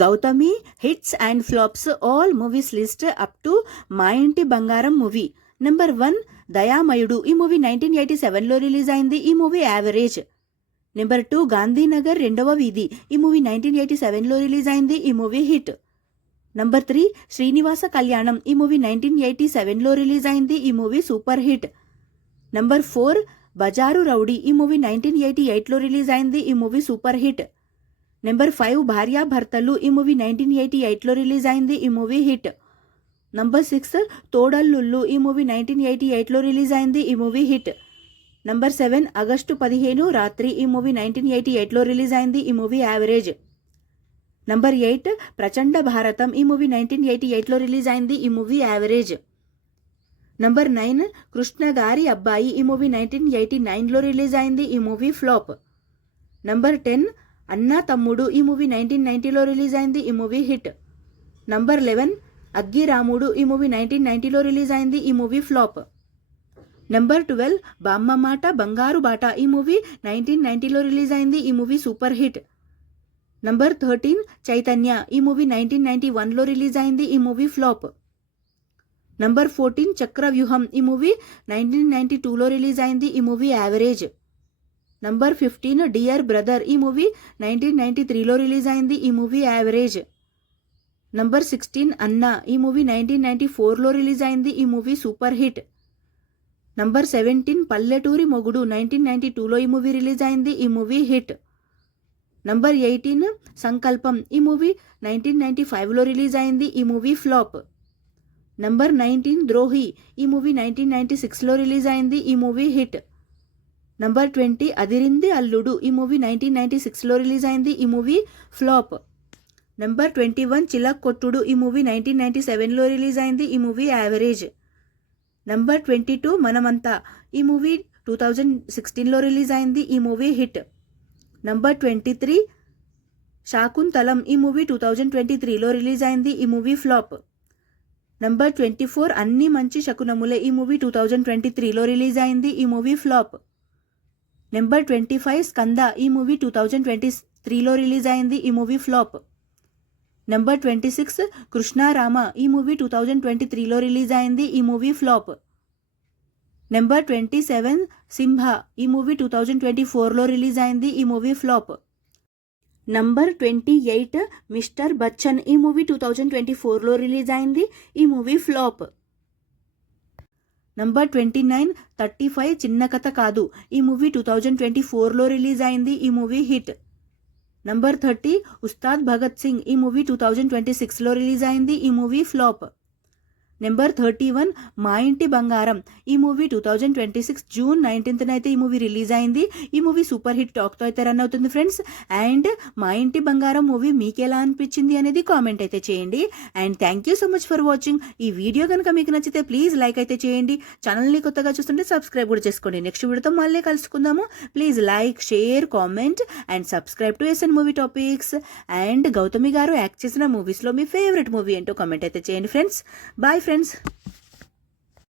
Gautami hits and flops all movies list up to మా ఇంటి బంగారం మూవీ. నెంబర్ 1 దయామయుడు. ఈ మూవీ 1987లో రిలీజ్ అయింది. ఈ మూవీ యావరేజ్. నెంబర్ 2 గాంధీనగర్ రెండవ వీధి. ఈ మూవీ 1987లో రిలీజ్ అయింది. ఈ movie hit. Number 3 Srinivasa Kalyanam. ఈ మూవీ 1987లో రిలీజ్ అయింది. ఈ మూవీ సూపర్ హిట్. నంబర్ 4 బజారు రౌడీ. ఈ మూవీ 1988లో రిలీజ్ అయింది. ఈ మూవీ సూపర్ హిట్. నెంబర్ 5 భార్యాభర్తలు. ఈ మూవీ 1988లో రిలీజ్ అయింది. ఈ మూవీ హిట్. నంబర్ 6 తోడల్లుళ్ళు. ఈ మూవీ 1988లో రిలీజ్ అయింది. ఈ మూవీ హిట్. నంబర్ 7 ఆగస్టు 15 రాత్రి. ఈ మూవీ 1988లో రిలీజ్ అయింది. ఈ మూవీ యావరేజ్. నంబర్ 8 ప్రచండ భారతం. ఈ మూవీ 1988లో రిలీజ్ అయింది. ఈ మూవీ యావరేజ్. నంబర్ 9 కృష్ణ గారి అబ్బాయి. ఈ మూవీ 1989లో రిలీజ్ అయింది. ఈ మూవీ ఫ్లాప్. నంబర్ 10 అన్నా తమ్ముడు. ఈ మూవీ 1990లో రిలీజ్ అయింది. ఈ మూవీ హిట్. నంబర్ 11 అగ్గి రాముడు. ఈ మూవీ 1990లో రిలీజ్ అయింది. ఈ మూవీ ఫ్లాప్. నెంబర్ 12 బామ్మ మాట బంగారు బాట. ఈ మూవీ 1990లో రిలీజ్ అయింది. ఈ movie super hit. Number 13 Chaitanya. ఈ మూవీ 1991లో రిలీజ్ అయింది. ఈ మూవీ ఫ్లాప్. నంబర్ 14 చక్రవ్యూహం. ఈ మూవీ 1992లో రిలీజ్ అయింది. ఈ movie average. Number 15 dear brother. ఈ మూవీ 1993లో రిలీజ్ అయింది. ఈ మూవీ యావరేజ్. నంబర్ 16 అన్నా. ఈ మూవీ 1994లో రిలీజ్ అయింది. ఈ మూవీ సూపర్ హిట్. నంబర్ 17 పల్లెటూరి మొగుడు. 1992లో ఈ మూవీ రిలీజ్ అయింది. ఈ మూవీ హిట్. నంబర్ 18 సంకల్పం. ఈ మూవీ 1995లో రిలీజ్ అయింది. ఈ మూవీ ఫ్లాప్. నంబర్ 19 ద్రోహి. ఈ మూవీ 1996లో రిలీజ్ అయింది. ఈ మూవీ హిట్. నంబర్ 20 అదిరింది అల్లుడు. ఈ మూవీ 1996లో రిలీజ్ అయింది. ఈ మూవీ ఫ్లాప్. నంబర్ 21 చిలక్ కొట్టుడు. ఈ మూవీ 1997లో రిలీజ్ అయింది. ఈ మూవీ యావరేజ్. నంబర్ 22 మనమంతా. ఈ మూవీ 2016లో రిలీజ్ అయింది. ఈ మూవీ హిట్. నంబర్ 23 శాకుంతలం. ఈ మూవీ 2023లో రిలీజ్ అయింది. ఈ మూవీ ఫ్లాప్. నంబర్ 24 అన్ని మంచి శకునములే. ఈ మూవీ 2023లో రిలీజ్ అయింది. ఈ మూవీ ఫ్లాప్. నెంబర్ 25 స్కంద. ఈ మూవీ 2023లో రిలీజ్ అయింది. ఈ మూవీ ఫ్లాప్. నెంబర్ 26 కృష్ణారామ. ఈ మూవీ 2023లో రిలీజ్ అయింది. ఈ మూవీ ఫ్లాప్. నెంబర్ 27 సింహ. ఈ మూవీ 2024లో రిలీజ్ అయింది. ఈ movie flop. Number 28 mister Bachchan. ఈ మూవీ 2024లో రిలీజ్ అయింది. ఈ మూవీ ఫ్లాప్. నంబర్ 29 35 చిన్న కథ కాదు. ఈ మూవీ 2024లో రిలీజ్ అయింది. ఈ movie hit. Number 30 Ustaad Bhagat Singh. ఈ మూవీ 2026లో రిలీజ్ అయింది. ఈ మూవీ ఫ్లాప్. నెంబర్ 31 మా ఇంటి బంగారం. ఈ మూవీ 2026 జూన్ 19th అయితే ఈ మూవీ రిలీజ్ అయింది. ఈ మూవీ సూపర్ హిట్ టాక్తో అయితే రన్ అవుతుంది ఫ్రెండ్స్. అండ్ మా ఇంటి బంగారం మూవీ మీకు ఎలా అనిపించింది అనేది కామెంట్ అయితే చేయండి. And thank you so much for watching. ఈ వీడియో కనుక మీకు నచ్చితే ప్లీజ్ లైక్ అయితే చేయండి. ఛానల్ని కొత్తగా చూస్తుంటే సబ్స్క్రైబ్ కూడా చేసుకోండి. నెక్స్ట్ వీడియోతో మళ్ళీ కలుసుకుందాము. Please like share comment and subscribe to SN movie topics. And Gautami garu act చేసిన మూవీస్లో మీ ఫేవరెట్ మూవీ ఏంటో కామెంట్ అయితే చేయండి ఫ్రెండ్స్. Bye friends.